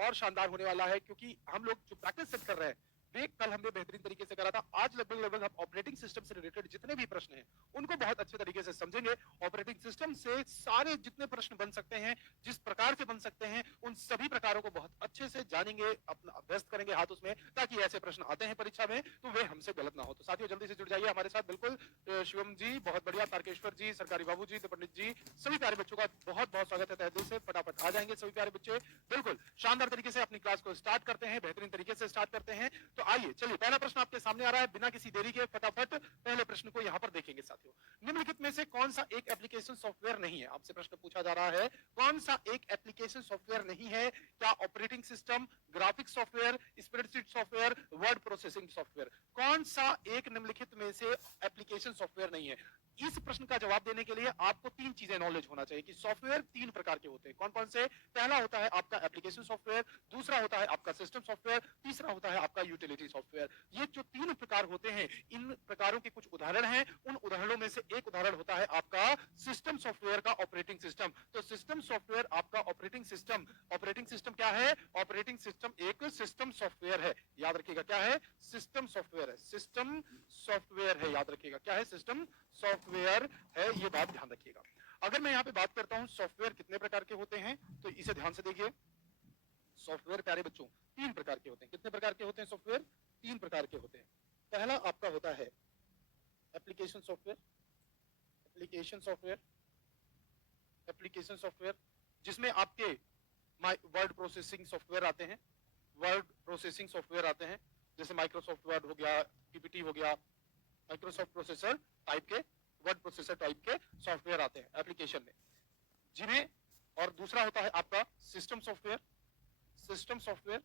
और शानदार होने वाला है, क्योंकि हम लोग जो प्रैक्टिस सेट कर रहे हैं वे कल हमने बेहतरीन तरीके से करा था। आज लगभग हम ऑपरेटिंग सिस्टम से रिलेटेड जितने भी प्रश्न हैं उनको बहुत अच्छे तरीके से समझेंगे। ऑपरेटिंग सिस्टम से सारे जितने प्रश्न बन सकते हैं, जिस प्रकार से बन सकते हैं, उन सभी प्रकारों को बहुत अच्छे से जानेंगे, अपना अभ्यास करेंगे हाथ उसमें, ताकि ऐसे प्रश्न आते हैं परीक्षा में तो वे हमसे गलत ना हो। तो साथियों जल्दी से जुड़ जाइए हमारे साथ। बिल्कुल शिवम जी बहुत बढ़िया, तारकेश्वर जी, सरकारी बाबू जी, तो पंडित जी, सभी प्यारे बच्चों का बहुत बहुत स्वागत है तहे दिल से। फटाफट आ जाएंगे सभी प्यारे बच्चे। बिल्कुल शानदार तरीके से अपनी क्लास को स्टार्ट करते हैं, बेहतरीन तरीके से स्टार्ट करते हैं। तो आइए चलिए, पहला प्रश्न आपके सामने आ रहा है, बिना किसी देरी के फटाफट पहले प्रश्न को यहां पर देखेंगे साथियों। निम्नलिखित में से कौन सा एक एप्लीकेशन सॉफ्टवेयर नहीं है? आपसे प्रश्न पूछा जा रहा है कौन सा एक एप्लीकेशन सॉफ्टवेयर नहीं है? क्या operating system, graphics software, spreadsheet software, word processing software? कौन सा एक निम्नलिखित में से एप्लीकेशन सॉफ्टवेयर नहीं है? इस प्रश्न का जवाब देने के लिए आपको तीन चीजें नॉलेज होना चाहिए कि सॉफ्टवेयर तीन प्रकार के होते हैं। कौन कौन से? पहला होता है आपका एप्लीकेशन सॉफ्टवेयर, दूसरा होता है आपका सिस्टम सॉफ्टवेयर, तीसरा होता है आपका यूटिलिटी सॉफ्टवेयर। ये जो तीन प्रकार होते हैं, इन प्रकारों के कुछ उदाहरण हैं। उन उदाहरणों में से एक उदाहरण होता है आपका सिस्टम सॉफ्टवेयर का ऑपरेटिंग सिस्टम। तो सिस्टम सॉफ्टवेयर आपका ऑपरेटिंग सिस्टम, ऑपरेटिंग सिस्टम क्या है? ऑपरेटिंग सिस्टम एक सिस्टम सॉफ्टवेयर है। याद रखिएगा क्या है? सिस्टम सॉफ्टवेयर है। सिस्टम सॉफ्टवेयर है, याद रखिएगा क्या है? सिस्टम सॉफ्टवेयर है, ये बात ध्यान रखिएगा। अगर मैं यहाँ पे बात करता हूं सॉफ्टवेयर कितने प्रकार के होते हैं, तो इसे ध्यान से देखिए। सॉफ्टवेयर प्यारे बच्चों तीन प्रकार के होते हैं। कितने प्रकार के होते हैं सॉफ्टवेयर? तीन प्रकार के होते हैं। पहला आपका होता है application software, application software, application software जिसमें आपके वर्ड प्रोसेसिंग सॉफ्टवेयर आते हैं, वर्ड प्रोसेसिंग सॉफ्टवेयर आते हैं, जैसे माइक्रोसॉफ्ट वर्ड हो गया, पीपीटी हो गया, माइक्रोसॉफ्ट प्रोसेसर टाइप के, वर्ड प्रोसेसर टाइप के सॉफ्टवेयर आते हैं एप्लीकेशन में जिन्हें। और दूसरा होता है आपका system software, system software,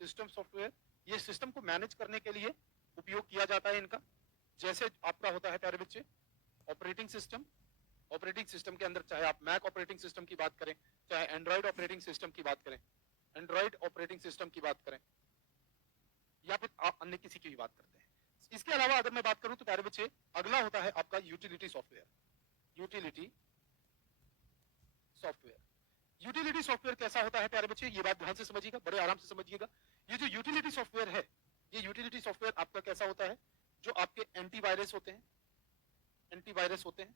system software ये सिस्टम को मैनेज करने के लिए उपयोग किया जाता है इनका। जैसे आपका होता है प्यारे बच्चे ऑपरेटिंग सिस्टम, ऑपरेटिंग सिस्टम के अंदर चाहे आप मैक ऑपरेटिंग सिस्टम की बात करें, चाहे एंड्रॉइड ऑपरेटिंग सिस्टम की बात करें, एंड्रॉइड ऑपरेटिंग सिस्टम की बात करें, या फिर आप अन्य किसी की भी बात करते हैं। इसके अलावा अगर मैं बात करूं तो प्यारे बच्चे अगला होता है आपका utility software, utility software. Utility software कैसा होता है प्यारे बच्चे? ये बात ध्यान से समझिएगा, बड़े आराम से समझिएगा। ये जो यूटिलिटी सॉफ्टवेयर है, ये यूटिलिटी सॉफ्टवेयर आपका कैसा होता है? जो आपके एंटीवायरस होते हैं, एंटीवायरस होते हैं,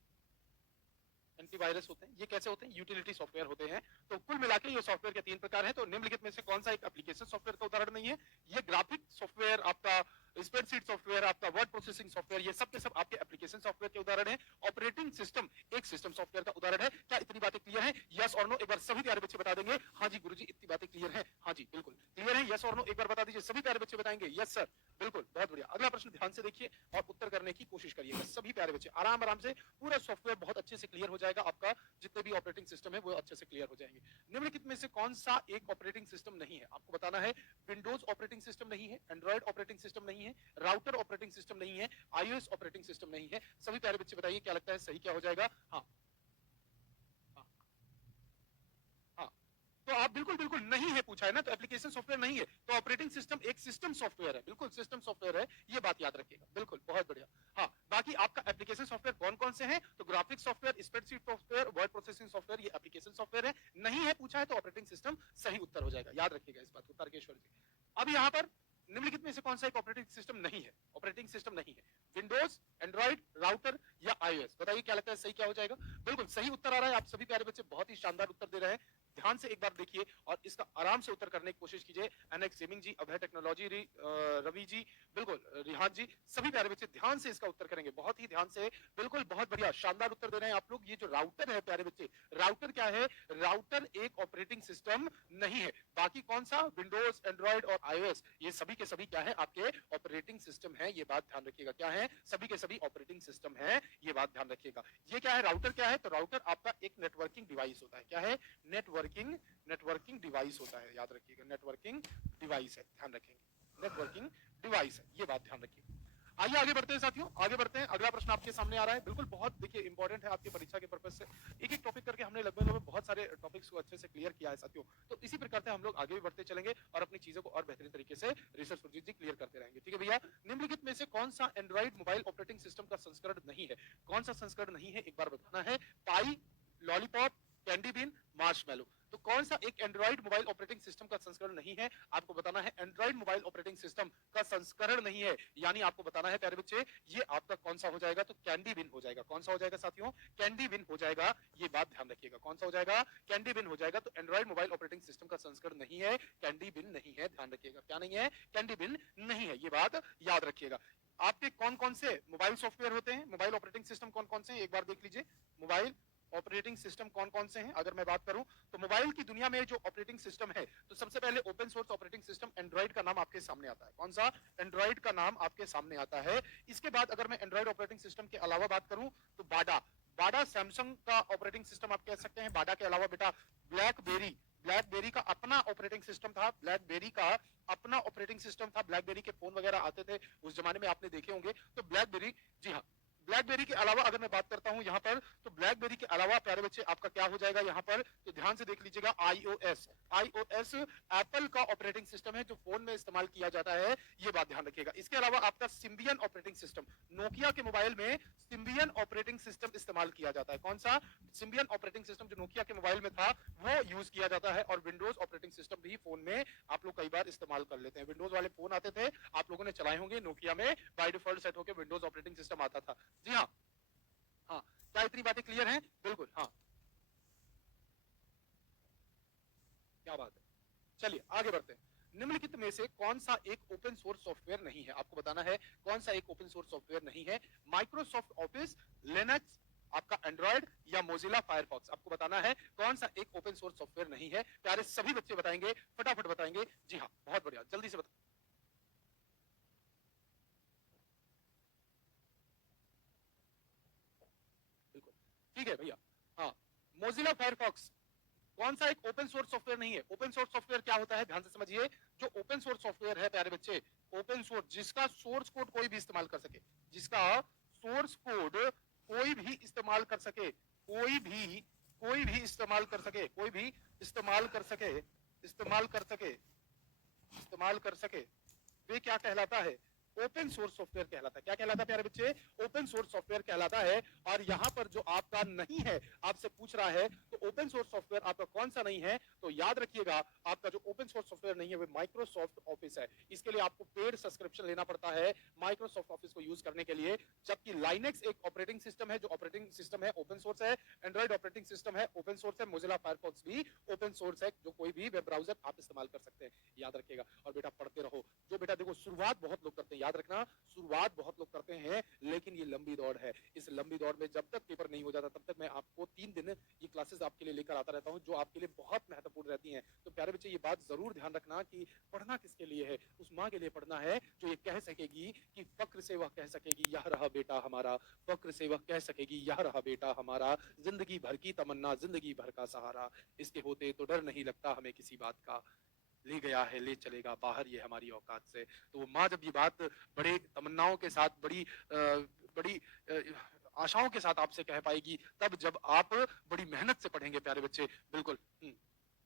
एंटीवायरस होते हैं, ये कैसे होते हैं? यूटिलिटी सॉफ्टवेयर होते हैं। तो कुल मिलाकर ये सॉफ्टवेयर के तीन प्रकार हैं। तो निम्नलिखित में से कौन सा एक एप्लीकेशन सॉफ्टवेयर का उदाहरण नहीं है? ये ग्राफिक सॉफ्टवेयर आपका, स्प्रेडशीट सॉफ्टवेयर आपका, वर्ड प्रोसेसिंग सॉफ्टवेयर, ये सब के सब आपके एप्लीकेशन सॉफ्टवेयर के उदाहरण है। ऑपरेटिंग सिस्टम एक सिस्टम सॉफ्टवेयर का उदाहरण है। क्या इतनी बातें क्लियर है? यस और नो एक बार सभी प्यारे बच्चे बता देंगे। हाँ जी गुरुजी इतनी बातें क्लियर है। हाँ जी बिल्कुल क्लियर है। यस और नो एक बार बता दीजिए, सभी प्यारे बच्चे बताएंगे यस सर, बिल्कुल बहुत बढ़िया। अगला प्रश्न ध्यान से देखिए और उत्तर करने की कोशिश करिएगा सभी प्यारे बच्चे, आराम आराम से। पूरा सॉफ्टवेयर बहुत अच्छे से क्लियर हो जाएगा आपका, जितने भी ऑपरेटिंग सिस्टम है वो अच्छे से क्लियर हो जाएंगे। निम्नलिखित में से कौन सा एक ऑपरेटिंग सिस्टम नहीं है? आपको बताना है। विंडोज ऑपरेटिंग सिस्टम नहीं है, एंड्रॉइड ऑपरेटिंग सिस्टम नहीं है, राउटर ऑपरेटिंग सिस्टम नहीं है, आईओएस ऑपरेटिंग सिस्टम नहीं है। सभी प्यारे बच्चे बताइए क्या लगता है सही क्या हो जाएगा? हाँ हाँ हाँ, तो आप बिल्कुल बिल्कुल नहीं है पूछा है ना, तो एप्लीकेशन सॉफ्टवेयर नहीं है, तो ऑपरेटिंग सिस्टम एक सिस्टम सॉफ्टवेयर है, बिल्कुल सिस्टम सॉफ्टवेयर है, ये बात याद रखिएगा। बिल्कुल बहुत बढ़िया। हाँ बाकी आपका एप्लीकेशन सॉफ्टवेयर कौन कौन से हैं? तो graphic software, spreadsheet software, word processing software, ये एप्लीकेशन सॉफ्टवेयर है। नहीं है पूछा है तो ऑपरेटिंग सिस्टम सही उत्तर हो जाएगा, याद रखिएगा इस बात को तारकेश्वर जी। अब यहाँ पर निम्नलिखित में से कौन सा एक ऑपरेटिंग सिस्टम नहीं है? ऑपरेटिंग सिस्टम नहीं है विंडोज, एंड्रॉइड, राउटर या आईओएस। बताइए क्या लगता है सही क्या हो जाएगा? बिल्कुल सही उत्तर आ रहा है, आप सभी प्यारे बच्चे बहुत ही शानदार उत्तर दे रहे हैं। ध्यान से एक बार देखिए और इसका आराम से उत्तर करने की कोशिश कीजिए। एनएक्स गेमिंग जी, अभय टेक्नोलॉजी, रवि जी, बिल्कुल रिहान जी, सभी प्यारे बच्चे ध्यान से इसका उत्तर करेंगे, बहुत ही ध्यान से। बिल्कुल बहुत बढ़िया शानदार उत्तर दे रहे हैं आप लोग। ये जो राउटर है प्यारे बच्चे, राउटर क्या है? राउटर एक ऑपरेटिंग सिस्टम नहीं है। बाकी कौन सा? विंडोज, एंड्रॉइड और आईओएस, ये सभी के सभी क्या है? आपके ऑपरेटिंग सिस्टम है, ये बात ध्यान रखिएगा। क्या है? सभी के सभी ऑपरेटिंग सिस्टम है, ये बात ध्यान रखिएगा। ये क्या है? राउटर क्या है? तो राउटर आपका एक नेटवर्किंग डिवाइस होता है। क्या है? नेटवर्किंग, नेटवर्किंग डिवाइस होता है, याद रखिएगा नेटवर्किंग डिवाइस है, ध्यान रखेंगे नेटवर्किंग डिवाइस है, ये बात ध्यान रखिएगा। आइए आगे बढ़ते हैं साथियों, आगे बढ़ते हैं। अगला प्रश्न आपके सामने आ रहा है, बिल्कुल बहुत देखिए इंपॉर्टेंट है आपकी परीक्षा के पर्पज से। एक एक टॉपिक करके हमने लगभग बहुत सारे टॉपिक्स को अच्छे से क्लियर किया है साथियों। तो इसी प्रकार से हम लोग आगे भी बढ़ते चलेंगे और अपनी चीजों को और बेहतरीन तरीके से रिसर्च सुरजीत जी क्लियर करते रहेंगे। ठीक है भैया, निम्नलिखित में से कौन सा एंड्रॉइड मोबाइल ऑपरेटिंग सिस्टम का संस्करण नहीं है? कौन सा संस्करण नहीं है एक बार बताना है? पाई, लॉलीपॉप, कैंडी बिन, मार्शमैलो। तो कौन सा एक एंड्रॉइड मोबाइल ऑपरेटिंग सिस्टम का संस्करण नहीं है? आपको बताना है एंड्रॉइड मोबाइल ऑपरेटिंग सिस्टम का संस्करण नहीं है, यानी आपको बताना है प्यारे बच्चे ये आपका कौन सा हो जाएगा? तो कैंडी बिन हो जाएगा। कौन सा हो जाएगा साथियों? कैंडी बिन हो जाएगा। ये बात ध्यान रखिएगा, कौन सा हो जाएगा? कैंडी बिन हो जाएगा। तो एंड्रॉइड मोबाइल ऑपरेटिंग सिस्टम का संस्करण नहीं है, कैंडी बिन नहीं है। ध्यान रखिएगा, क्या नहीं है? कैंडी बिन नहीं है, ये बात याद रखिएगा। आपके कौन कौन से मोबाइल सॉफ्टवेयर होते हैं? मोबाइल ऑपरेटिंग सिस्टम कौन कौन से हैं? एक बार देख लीजिए, मोबाइल ऑपरेटिंग सिस्टम कौन कौन से हैं? अगर मैं बात करूं तो मोबाइल की दुनिया में जो ऑपरेटिंग सिस्टम है, तो सबसे पहले open source operating system Android का नाम आपके सामने आता है। कौन सा? एंड्रॉइड का नाम आपके सामने आता है। इसके बाद अगर मैं एंड्रॉइड ऑपरेटिंग सिस्टम के अलावा बात करूं तो बाडा, बाडा सैमसंग का ऑपरेटिंग सिस्टम आप कह सकते हैं। बाडा के अलावा बेटा ब्लैकबेरी, ब्लैकबेरी का अपना ऑपरेटिंग सिस्टम था। ब्लैकबेरी का अपना ऑपरेटिंग सिस्टम था। ब्लैकबेरी के फोन वगैरह आते थे उस जमाने में, आपने देखे होंगे। तो ब्लैकबेरी, जी हाँ, ब्लैकबेरी के अलावा अगर मैं बात करता हूं यहां पर, तो ब्लैकबेरी के अलावा प्यारे बच्चे आपका क्या हो जाएगा यहां पर? तो ध्यान से देख लीजिएगा, आईओएस। आईओएस एप्पल का ऑपरेटिंग सिस्टम है जो फोन में इस्तेमाल किया जाता है, ये बात ध्यान रखिएगा। इसके अलावा आपका सिम्बियन ऑपरेटिंग सिस्टम, नोकिया के मोबाइल में सिम्बियन ऑपरेटिंग सिस्टम इस्तेमाल किया जाता है। कौन सा? सिम्बियन ऑपरेटिंग सिस्टम जो नोकिया के मोबाइल में था वो यूज किया जाता है। और विंडोज ऑपरेटिंग सिस्टम भी फोन में आप लोग कई बार इस्तेमाल कर लेते हैं। विंडोज वाले फोन आते थे, आप लोगों ने चलाए होंगे, नोकिया में बाय डिफॉल्ट सेट होकर विंडोज ऑपरेटिंग सिस्टम आता था। जी हाँ, हाँ, क्या इतनी बातें क्लियर हैं? बिल्कुल, हाँ, क्या बात है। चलिए आगे बढ़ते हैं। निम्नलिखित में से कौन सा एक ओपन सोर्स सॉफ्टवेयर नहीं है? आपको बताना है कौन सा एक ओपन सोर्स सॉफ्टवेयर नहीं है। माइक्रोसॉफ्ट ऑफिस, लिनक्स, आपका एंड्रॉइड या मोजिला फायरफॉक्स। आपको बताना है कौन सा एक ओपन सोर्स सॉफ्टवेयर नहीं है। प्यारे सभी बच्चे बताएंगे, फटाफट बताएंगे। जी हाँ, बहुत बढ़िया, जल्दी से बताएं। बिल्कुल ठीक है भैया। हाँ, मोजिला फायरफॉक्स कौन सा एक ओपन सोर्स सॉफ्टवेयर नहीं है? ओपन सोर्स सॉफ्टवेयर क्या होता है, ध्यान से समझिए। जो ओपन सोर्स सॉफ्टवेयर है प्यारे बच्चे, ओपन सोर्स जिसका सोर्स कोड कोई भी इस्तेमाल कर सके, जिसका सोर्स कोड कोई भी इस्तेमाल कर सके, कोई भी इस्तेमाल कर सके, कोई भी इस्तेमाल कर सके, इस्तेमाल कर सके, इस्तेमाल कर सके, वे क्या कहलाता है? ओपन सोर्स सॉफ्टवेयर कहलाता है। क्या कहलाता है प्यारे बच्चे? ओपन सोर्स सॉफ्टवेयर कहलाता है। और यहां पर जो आपका नहीं है, आपसे पूछ रहा है तो ओपन सोर्स सॉफ्टवेयर आपका कौन सा नहीं है? तो याद रखिएगा, आपका जो ओपन सोर्स सॉफ्टवेयर नहीं है वो माइक्रोसॉफ्ट ऑफिस है। इसके लिए आपको पेड सब्सक्रिप्शन लेना पड़ता है माइक्रोसॉफ्ट ऑफिस को यूज करने के लिए। जबकि लाइनेक्स एक ऑपरेटिंग सिस्टम है, जो ऑपरेटिंग सिस्टम है ओपन सोर्स है। एंड्रॉइड ऑपरेटिंग सिस्टम है, ओपन सोर्स है। मोजिला फायरफॉक्स भी ओपन सोर्स है, जो कोई भी वेब ब्राउजर आप इस्तेमाल कर सकते हैं। याद रखिएगा और बेटा पढ़ते रहो। जो बेटा देखो, शुरुआत बहुत लोग करते हैं, याद रखना, शुरुआत बहुत लोग करते हैं, लेकिन ये लंबी दौड़ है। इस लंबी दौड़ में जब तक पेपर नहीं हो जाता तब तक मैं आपको 3 दिन ये क्लासेस आपके लिए लेकर आता रहता हूं, जो आपके लिए बहुत महत्वपूर्ण रहती हैं। तो प्यारे बच्चे ये बात जरूर ध्यान रखना कि पढ़ना किसके लिए है? उस माँ के लिए पढ़ना है जो ये कह सकेगी कि फक्र से वह कह सकेगी यह रहा बेटा हमारा, फक्र से वह कह सकेगी यह रहा बेटा हमारा, जिंदगी भर की तमन्ना, जिंदगी भर का सहारा, इसके होते तो डर नहीं लगता हमें किसी बात का, ले गया है ले चलेगा बाहर ये हमारी औकात से। तो वो माँ जब ये बात बड़े तमन्नाओं के साथ, बड़ी आशाओं के साथ आपसे कह पाएगी, तब जब आप बड़ी मेहनत से पढ़ेंगे प्यारे बच्चे। बिल्कुल,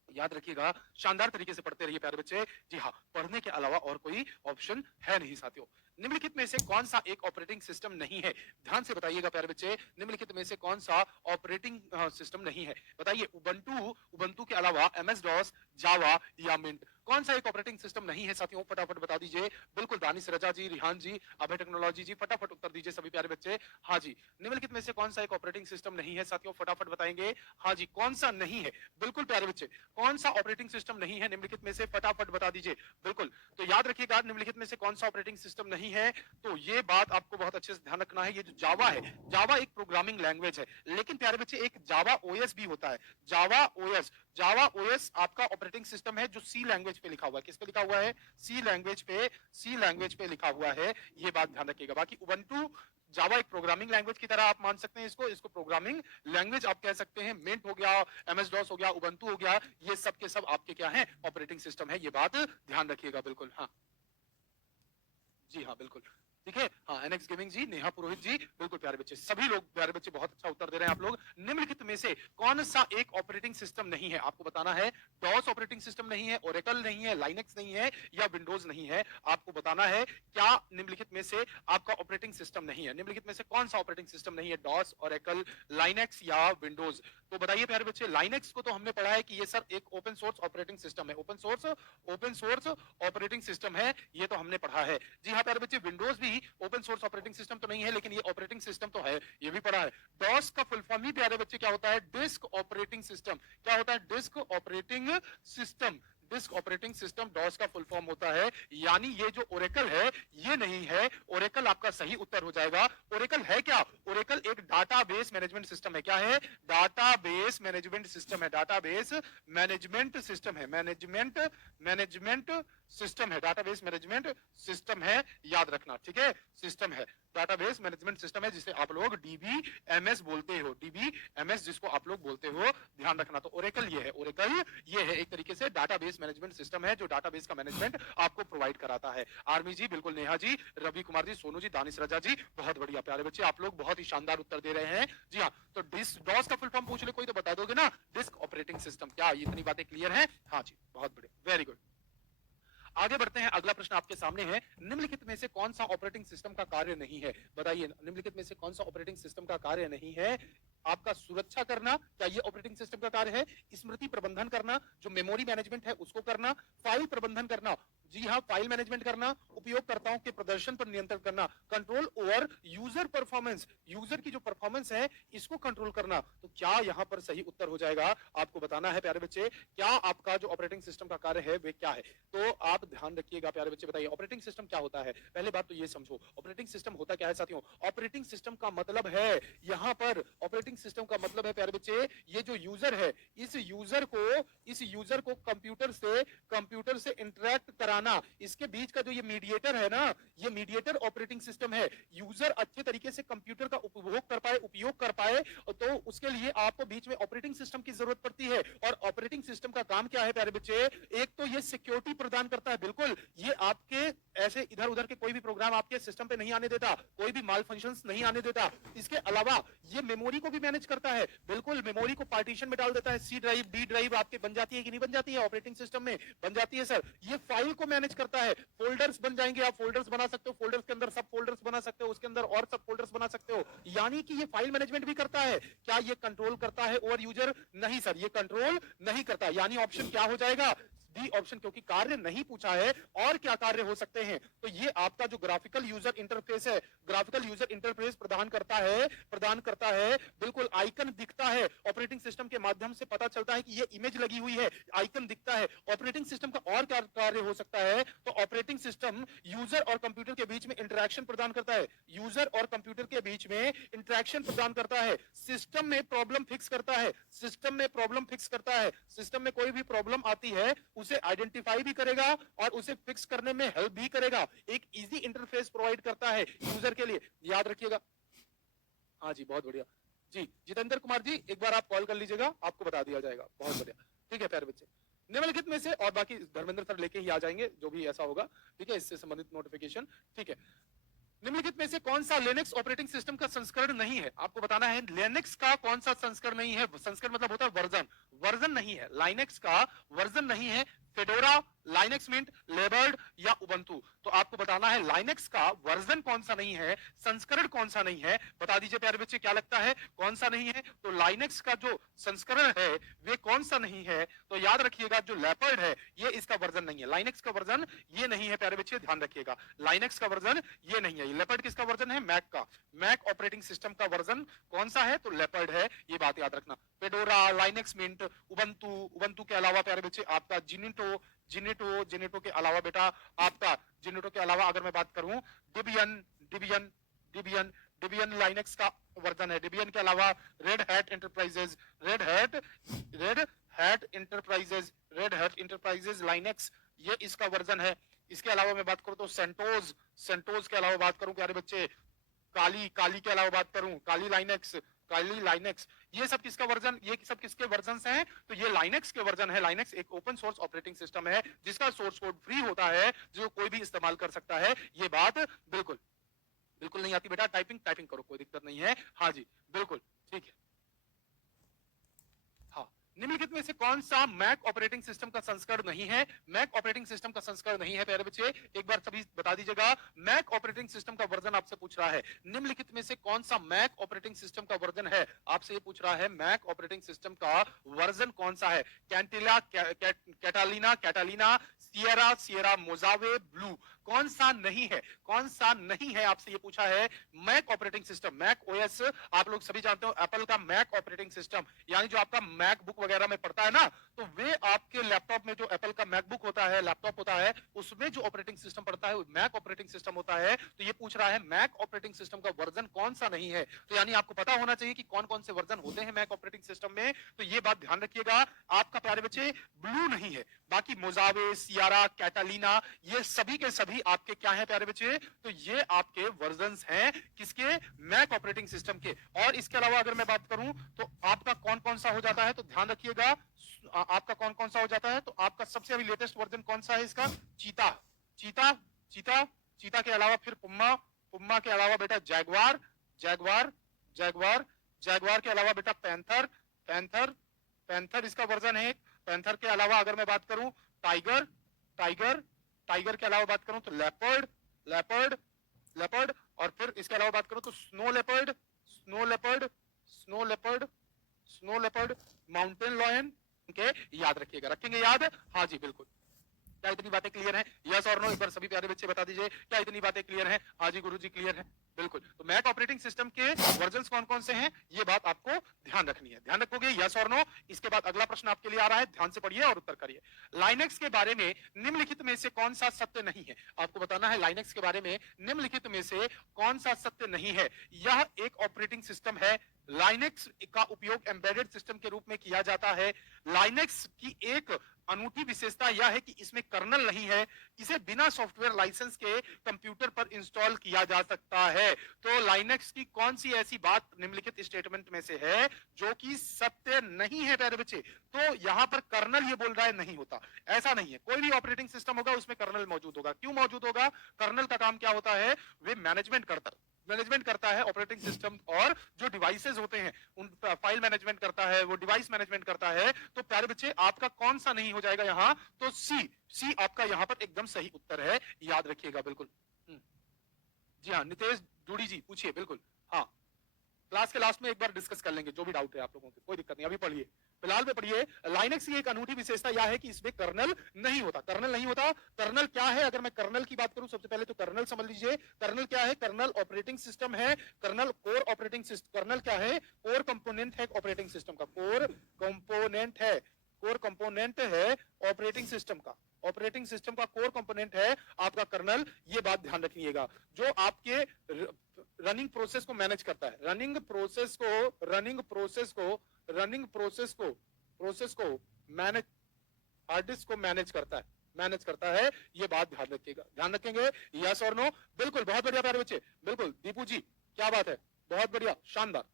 याद रखिएगा, शानदार तरीके से पढ़ते रहिए प्यारे बच्चे। जी हाँ, पढ़ने के अलावा और कोई ऑप्शन है नहीं साथियों। निम्नलिखित में से कौन सा एक ऑपरेटिंग सिस्टम नहीं है? ध्यान से बताइएगा प्यारे बच्चे, निम्नलिखित में से कौन सा ऑपरेटिंग सिस्टम नहीं है? बताइए, उबंटू, उबंटू के अलावा एमएस डॉस, जावा या मिंट, कौन सा एक ऑपरेटिंग सिस्टम नहीं है साथियों? फटाफट बता दीजिए। बिल्कुल, दानिश रजा जी, रिहान जी, अभय टेक्नोलॉजी जी, फटाफट उत्तर दीजिए सभी प्यारे बच्चे। हाँ जी, निम्नलिखित में से कौन सा एक ऑपरेटिंग सिस्टम नहीं है साथियों? फटाफट बताएंगे। हाँ जी, कौन सा नहीं है? बिल्कुल प्यारे बच्चे, कौन सा ऑपरेटिंग सिस्टम नहीं है निम्नलिखित में से? फटाफट बता दीजिए। बिल्कुल, तो याद रखिएगा, निम्नलिखित में से कौन सा ऑपरेटिंग सिस्टम नहीं है? तो ये बात आपको बहुत अच्छे से ध्यान रखना है। ये जो जावा है, जावा एक प्रोग्रामिंग लैंग्वेज है, लेकिन प्यारे बच्चे एक जावा ओएस भी होता है। जावा ओएस, जावा ओएस आपका ऑपरेटिंग सिस्टम है जो सी लैंग्वेज पे लिखा हुआ है। किस पे लिखा हुआ है? सी लैंग्वेज पे, सी लैंग्वेज पे लिखा हुआ है। ये बात ध्यान रखिएगा। बाकी उबंटू, जावा एक प्रोग्रामिंग लैंग्वेज की तरह आप मान सकते हैं इसको, इसको प्रोग्रामिंग लैंग्वेज आप कह सकते हैं। मिंट हो गया, एमएस डॉस हो गया, उबंटू हो गया, ये सब के सब आपके क्या है? ऑपरेटिंग सिस्टम है। ये बात ध्यान रखिएगा। बिल्कुल, हाँ जी हाँ, बिल्कुल। ठीक है। हाँ, एनएक्स गेमिंग जी, नेहा पुरोहित जी, बिल्कुल प्यारे बच्चे, सभी लोग प्यारे बच्चे बहुत अच्छा उत्तर दे रहे हैं आप लोग। निम्नलिखित में से कौन सा एक ऑपरेटिंग सिस्टम नहीं है? आपको बताना है। डॉस ऑपरेटिंग सिस्टम नहीं है, ओरेकल नहीं है, लाइनेक्स नहीं है या विंडोज नहीं है। आपको बताना है क्या निम्नलिखित में से आपका ऑपरेटिंग सिस्टम नहीं है। निम्नलिखित में से कौन सा ऑपरेटिंग सिस्टम नहीं है? डॉस, ओरेकल, लाइनेक्स या विंडोज। तो बताइए प्यारे बच्चे। लाइनेक्स को तो हमने पढ़ा है कि ये सर एक ओपन सोर्स ऑपरेटिंग सिस्टम है। ओपन सोर्स ऑपरेटिंग सिस्टम है, ये तो हमने पढ़ा है। जी हाँ प्यारे बच्चे, विंडोज भी ओपन सोर्स ऑपरेटिंग सिस्टम तो नहीं है, लेकिन ये ऑपरेटिंग सिस्टम तो है, ये भी पढ़ा है। डॉस का फुल फॉर्म ही प्यारे बच्चे क्या होता है? Disk operating system. क्या होता है? Disk operating system. Disk operating system DOS का फुल फॉर्म होता है। यानी ये जो ओरेकल है ये नहीं है। ओरेकल आपका सही उत्तर हो जाएगा। ओरेकल है क्या? ओरेकल एक डाटाबेस मैनेजमेंट सिस्टम है। क्या है? डाटाबेस मैनेजमेंट सिस्टम है। डाटाबेस मैनेजमेंट सिस्टम है। मैनेजमेंट सिस्टम है। डाटाबेस मैनेजमेंट सिस्टम है, याद रखना, ठीक है। सिस्टम है, डाटाबेस मैनेजमेंट सिस्टम है, जिसे आप लोग डीबीएमएस बोलते हो। डीबीएमएस जिसको आप लोग बोलते हो, ध्यान रखना। तो ओरेकल ये है। ओरेकल ये है एक तरीके से डाटाबेस मैनेजमेंट सिस्टम है जो डाटाबेस का मैनेजमेंट आपको प्रोवाइड कराता है। आर्मी जी बिल्कुल, नेहा जी, रवि कुमार जी, सोनू जी, दानिश रजा जी, बहुत बढ़िया प्यारे बच्चे, आप लोग बहुत ही शानदार उत्तर दे रहे हैं। जी हाँ, तो डॉस का फुल फॉर्म पूछ ले कोई तो बता दोगे ना? Disc operating system. क्या ये इतनी बातें क्लियर है? हाँ जी, बहुत बढ़िया, वेरी गुड। आगे बढ़ते हैं। अगला प्रश्न आपके सामने है। निम्नलिखित में से कौन सा ऑपरेटिंग सिस्टम का कार्य नहीं है? बताइए, निम्नलिखित में से कौन सा ऑपरेटिंग सिस्टम का कार्य नहीं है? आपका सुरक्षा करना, क्या ये ऑपरेटिंग सिस्टम का कार्य है? स्मृति प्रबंधन करना, जो मेमोरी मैनेजमेंट है उसको करना, फाइल प्रबंधन करना, जी हाँ फाइल मैनेजमेंट करना, उपयोगकर्ताओं के प्रदर्शन पर नियंत्रण करना, control over user performance, user की जो परफॉर्मेंस है इसको कंट्रोल करना। तो क्या यहां पर सही उत्तर हो जाएगा? आपको बताना है प्यारे बच्चे, क्या आपका जो ऑपरेटिंग सिस्टम का कार्य है वे क्या है? तो आप ध्यान रखिएगा प्यारे बच्चे। बताइए ऑपरेटिंग सिस्टम क्या होता है? पहले बात तो ये समझो, ऑपरेटिंग सिस्टम होता क्या है साथियों? ऑपरेटिंग सिस्टम का मतलब है, यहां पर ऑपरेटिंग सिस्टम का मतलब है प्यारे बच्चे, ये जो यूजर है इस यूजर को कंप्यूटर से इंटरेक्ट कराना, इसके बीच का जो ये मीडिएटर है ना, ये मीडिएटर ऑपरेटिंग सिस्टम है। यूजर अच्छे तरीके से कंप्यूटर का उपयोग कर पाए तो उसके लिए आपको बीच में ऑपरेटिंग सिस्टम की जरूरत पड़ती है। और ऑपरेटिंग सिस्टम का काम क्या है प्यारे बच्चे? एक तो ये सिक्योरिटी प्रदान करता है, बिल्कुल, ये आपके ऐसे इधर उधर के कोई भी प्रोग्राम आपके सिस्टम पे नहीं आने देता, कोई भी माल फंक्शंस नहीं आने देता। इसके अलावा ये मेमोरी को भी मैनेज करता है, बिल्कुल, मेमोरी को पार्टीशन में डाल देता है। सी ड्राइव, डी ड्राइव आपके बन जाती है कि नहीं बन जाती है? ऑपरेटिंग सिस्टम में बन जाती है सर। ये फाइल को मैनेज करता है, फोल्डर्स बन जाएंगे, आप फोल्डर्स बना सकते हो, फोल्डर्स के अंदर सब फोल्डर्स बना सकते हो, उसके अंदर और सब फोल्डर्स बना सकते हो, यानी कि ये फाइल मैनेजमेंट भी करता है। क्या ये कंट्रोल करता है ओवर यूजर? नहीं सर, ये कंट्रोल नहीं करता। यानी ऑप्शन क्या हो जाएगा? डी ऑप्शन, क्योंकि कार्य नहीं पूछा है। और क्या कार्य हो सकते हैं? तो ये आपका जो ग्राफिकल यूजर इंटरफेस है, ग्राफिकल यूजर इंटरफेस प्रदान करता है, बिल्कुल, आइकन दिखता है, ऑपरेटिंग सिस्टम के माध्यम से पता चलता है कि ये इमेज लगी हुई है, आइकन दिखता है। ऑपरेटिंग सिस्टम का और क्या कार्य हो सकता है? तो ऑपरेटिंग सिस्टम यूजर और कंप्यूटर के बीच में इंटरेक्शन प्रदान करता है, यूजर और कंप्यूटर के बीच में इंटरेक्शन प्रदान करता है, सिस्टम में प्रॉब्लम फिक्स करता है, सिस्टम में प्रॉब्लम फिक्स करता है, सिस्टम में कोई भी प्रॉब्लम आती है उसे आइडेंटिफाई भी करेगा और उसे फिक्स करने में हेल्प भी करेगा। एक इजी इंटरफेस प्रोवाइड करता है यूजर के लिए, याद रखिएगा। हाँ जी, बहुत बढ़िया जी। जितेंद्र कुमार जी, एक बार आप कॉल कर लीजिएगा, आपको बता दिया जाएगा। बहुत बढ़िया, ठीक है प्यारे बच्चे। निम्नलिखित में से, और बाकी धर्मेंद्र सर लेके ही आ जाएंगे जो भी ऐसा होगा, ठीक है, इससे संबंधित नोटिफिकेशन, ठीक है। निम्नलिखित में से कौन सा लिनक्स ऑपरेटिंग सिस्टम का संस्करण नहीं है? आपको बताना है लिनक्स का कौन सा संस्करण नहीं है। संस्करण मतलब होता है वर्जन, वर्जन नहीं है, लाइनेक्स का वर्जन नहीं है। फेडोरा, लाइनेक्स मिंट, लेबर्ड या उबंटू। तो आपको बताना है लाइनेक्स का वर्जन कौन सा नहीं है, संस्करण कौन सा नहीं है। बता दीजिए प्यारे बच्चे, क्या लगता है कौन सा नहीं है? तो लाइनेक्स का जो संस्करण है वे कौन सा नहीं है? तो याद रखिएगा, जो लेपर्ड है ये इसका वर्जन नहीं है, लाइनेक्स का वर्जन ये नहीं है प्यारे बच्चे, ध्यान रखिएगा, लाइनेक्स का वर्जन ये नहीं है। लेपर्ड किसका वर्जन है? मैक का। मैक ऑपरेटिंग सिस्टम का वर्जन कौन सा है? तो लेपर्ड है, ये बात याद रखना। Fedora, Linux Mint, Ubuntu, Ubuntu के अलावा प्यारे बच्चे आपका जिनेटो के अलावा बेटा आपका जिनेटो के अलावा अगर मैं बात करूं, डिबियन डिबियन डिबियन डिबियन लाइनेक्स का वर्जन है। डिबियन के अलावा red hat enterprises, red hat enterprises Linux, ये इसका वर्जन है। इसके अलावा मैं बात करूं तो सेंटोज के अलावा बात करूं प्यारे बच्चे, काली के अलावा बात करूं काली लाइनेक्स, ये सब किसका वर्जन, ये सब किसके वर्जन हैं? तो ये लाइनेक्स के वर्जन है। लाइनेक्स एक ओपन सोर्स ऑपरेटिंग सिस्टम है जिसका सोर्स कोड फ्री होता है, जो कोई भी इस्तेमाल कर सकता है, ये बात बिल्कुल बिल्कुल नहीं आती बेटा, टाइपिंग टाइपिंग करो, कोई दिक्कत नहीं है। हाँ जी, बिल्कुल ठीक है। हाँ, निम्नलिखित में से कौन सा मैक ऑपरेटिंग सिस्टम का संस्करण नहीं है? मैक ऑपरेटिंग सिस्टम का संस्करण नहीं है प्यारे बच्चे, एक बार सभी बता दीजिएगा। मैक ऑपरेटिंग सिस्टम का वर्जन आपसे पूछ रहा है, निम्नलिखित में से कौन सा मैक ऑपरेटिंग सिस्टम का वर्जन है? आपसे ये पूछ रहा है मैक ऑपरेटिंग सिस्टम का वर्जन कौन सा है? कैंटिला, कैटालिना, कैटालिना, सियरा, सियरा, मोजावे, ब्लू, कौन सा नहीं है? कौन सा नहीं है आपसे ये पूछा है। Mac operating system, Mac OS आप लोग सभी जानते हो, एप्पल का मैक ऑपरेटिंग सिस्टम, यानी जो आपका मैकबुक वगैरह में पड़ता है ना, तो वे आपके लैपटॉप में जो एप्पल का मैकबुक होता है, लैपटॉप होता है, उसमें जो ऑपरेटिंग सिस्टम पड़ता है वो मैक ऑपरेटिंग सिस्टम होता है। तो ये पूछ रहा है मैक ऑपरेटिंग सिस्टम का वर्जन कौन सा नहीं है। तो यानी आपको पता होना चाहिए कि कौन कौन से वर्जन होते हैं मैक ऑपरेटिंग सिस्टम में। तो ये बात ध्यान रखिएगा, आपका प्यारे बच्चे ब्लू नहीं है, बाकी मोजावे, सियारा, कैटालिना, ये सभी के सभी आपके क्या है प्यारे बच्चे? तो ये आपके वर्जन्स हैं किसके? मैक ऑपरेटिंग सिस्टम के। और इसके अलावा अगर मैं बात करूं तो आपका कौन कौन सा हो जाता है, तो ध्यान रखिएगा, आपका कौन कौन सा हो जाता है। तो आपका सबसे अभी लेटेस्ट वर्जन कौन सा है इसका? चीता, चीता, चीता, चीता के अलावा फिर पुम्मा, पुम्मा के अलावा बेटा जैगवार, जैगवार, जैगवार, जैगवार के अलावा बेटा पैंथर, पैंथर, पैंथर इसका वर्जन है। पैंथर के अलावा अगर मैं बात करूं टाइगर, टाइगर, टाइगर के अलावा बात करूं तो लेपर्ड, लेपर्ड, लेपर्ड, और फिर इसके अलावा बात करूं तो snow leopard, snow leopard, snow leopard, snow leopard, mountain lion. के याद रखिएगा, रखेंगे याद? हाँ जी बिल्कुल। क्या इतनी बातें क्लियर हैं? यस और नो एक बार सभी प्यारे बच्चे बता दीजिए, क्या इतनी बातें क्लियर हैं? हाँ जी गुरुजी क्लियर है, बिल्कुल। तो मैक ऑपरेटिंग सिस्टम के वर्जन्स कौन कौन से हैं, ये बात आपको ध्यान रखनी है। ध्यान रखोगे? यस और नो। इसके बाद अगला प्रश्न आपके लिए आ रहा है, ध्यान से पढ़िए और उत्तर करिए। लाइनेक्स के बारे में निम्नलिखित में से कौन सा सत्य नहीं है? आपको बताना है लाइनेक्स के बारे में निम्नलिखित में से कौन सा सत्य नहीं है। यह एक ऑपरेटिंग सिस्टम है, लाइनेक्स का उपयोग एम्बेडेड सिस्टम के रूप में किया जाता है। लाइनेक्स की एक अनूठी विशेषता यह है कि इसमें कर्नल नहीं है, इसे बिना सॉफ्टवेयर लाइसेंस के कंप्यूटर पर इंस्टॉल किया जा सकता है। तो लाइनेक्स की कौन सी ऐसी बात निम्नलिखित स्टेटमेंट में से है जो कि सत्य नहीं है प्यारे बच्चे? तो यहां पर कर्नल ये बोल रहा है नहीं होता, ऐसा नहीं है। कोई भी ऑपरेटिंग सिस्टम होगा उसमें कर्नल मौजूद होगा। क्यों मौजूद होगा? कर्नल का काम क्या होता है? वे मैनेजमेंट करता है ऑपरेटिंग सिस्टम, और जो डिवाइसेस होते हैं उन फाइल मैनेजमेंट करता है, वो डिवाइस मैनेजमेंट करता है। तो प्यारे बच्चे आपका कौन सा नहीं हो जाएगा यहां? तो सी, सी आपका यहां पर एकदम सही उत्तर है, याद रखिएगा बिल्कुल। जी हाँ नितेश डूडी जी पूछिए, बिल्कुल। हाँ, क्लास के लास्ट में एक बार डिस्कस कर लेंगे जो भी डाउट है आप लोगों के, कोई दिक्कत नहीं, अभी पढ़िए, फिलहाल में पढ़िए। लाइनेक्स की एक अनूठी विशेषता यह है कि इसमें कर्नल नहीं होता। कर्नल नहीं होता, कर्नल क्या है? अगर मैं कर्नल की बात करूं सबसे पहले तो कर्नल समझ लीजिए। कर्नल क्या है? कर्नल ऑपरेटिंग सिस्टम है, kernel core operating system. Kernel क्या है? कोर कंपोनेंट है ऑपरेटिंग सिस्टम का, कोर कंपोनेंट है, कोर कंपोनेंट है ऑपरेटिंग सिस्टम का। ऑपरेटिंग सिस्टम का कोर कंपोनेंट है आपका कर्नल, ये बात ध्यान रखिएगा। जो आपके रनिंग प्रोसेस को मैनेज करता है, रनिंग प्रोसेस को, रनिंग प्रोसेस को, रनिंग प्रोसेस को मैनेज, हार्ड डिस्क को मैनेज करता है, मैनेज करता है, ये बात ध्यान रखिएगा। ध्यान रखेंगे? यस और नो? बिल्कुल, बहुत बढ़िया प्यारे बच्चे, बिल्कुल। दीपू जी क्या बात है, बहुत बढ़िया, शानदार।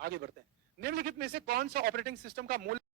आगे बढ़ते हैं। निम्नलिखित में से कौन सा ऑपरेटिंग सिस्टम का मूल